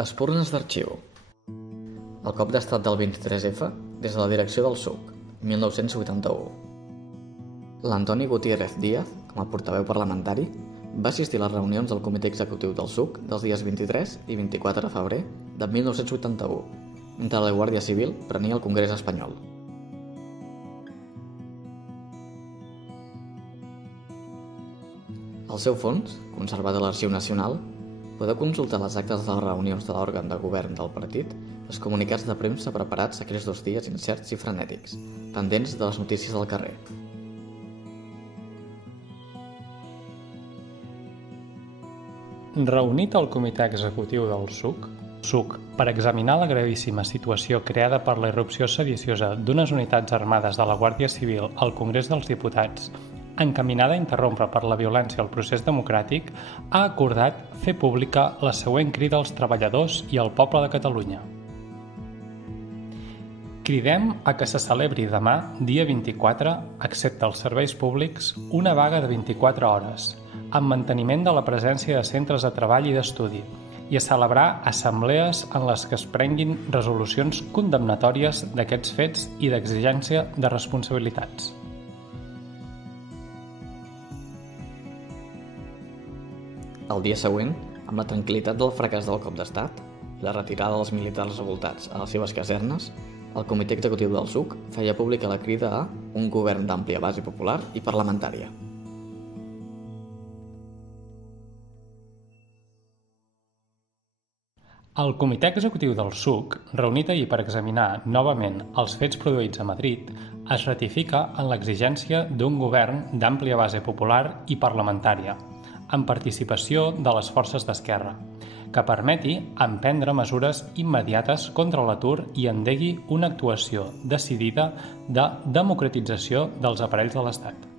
Espurnes d'arxiu. El cop d'estat del 23F des de la direcció del SUC, 1981. L'Antoni Gutiérrez Díaz, com a portaveu parlamentari, va assistir a les reunions del Comitè Executiu del SUC dels dies 23 i 24 de febrer de 1981, mentre la Guàrdia Civil prenia el Congrés espanyol. El seu fons, conservat a l'Arxiu Nacional, podeu consultar les actes de les reunions de l'òrgan de govern del partit i els comunicats de premsa preparats aquells 2 dies incerts i frenètics, pendents de les notícies del carrer. Reunit el Comitè Executiu del SUC, per examinar la gravíssima situació creada per la irrupció sediciosa d'unes unitats armades de la Guàrdia Civil al Congrés dels Diputats, encaminada a interrompre per la violència el procés democràtic, ha acordat fer pública la següent crida als treballadors i al poble de Catalunya. Cridem a que se celebri demà, dia 24, excepte els serveis públics, una vaga de 24 hores, amb manteniment de la presència de centres de treball i d'estudi, i a celebrar assemblees en les que es prenguin resolucions condemnatòries d'aquests fets i d'exigència de responsabilitats. El dia següent, amb la tranquil·litat del fracàs del cop d'estat i la retirada dels militars revoltats a les seves casernes, el Comitè Executiu del SUC feia pública la crida a un govern d'àmplia base popular i parlamentària. El Comitè Executiu del SUC, reunit ahir per examinar novament els fets produïts a Madrid, es ratifica en l'exigència d'un govern d'àmplia base popular i parlamentària, amb participació de les forces d'esquerra, que permeti emprendre mesures immediates contra l'atur i endegui una actuació decidida de democratització dels aparells de l'Estat.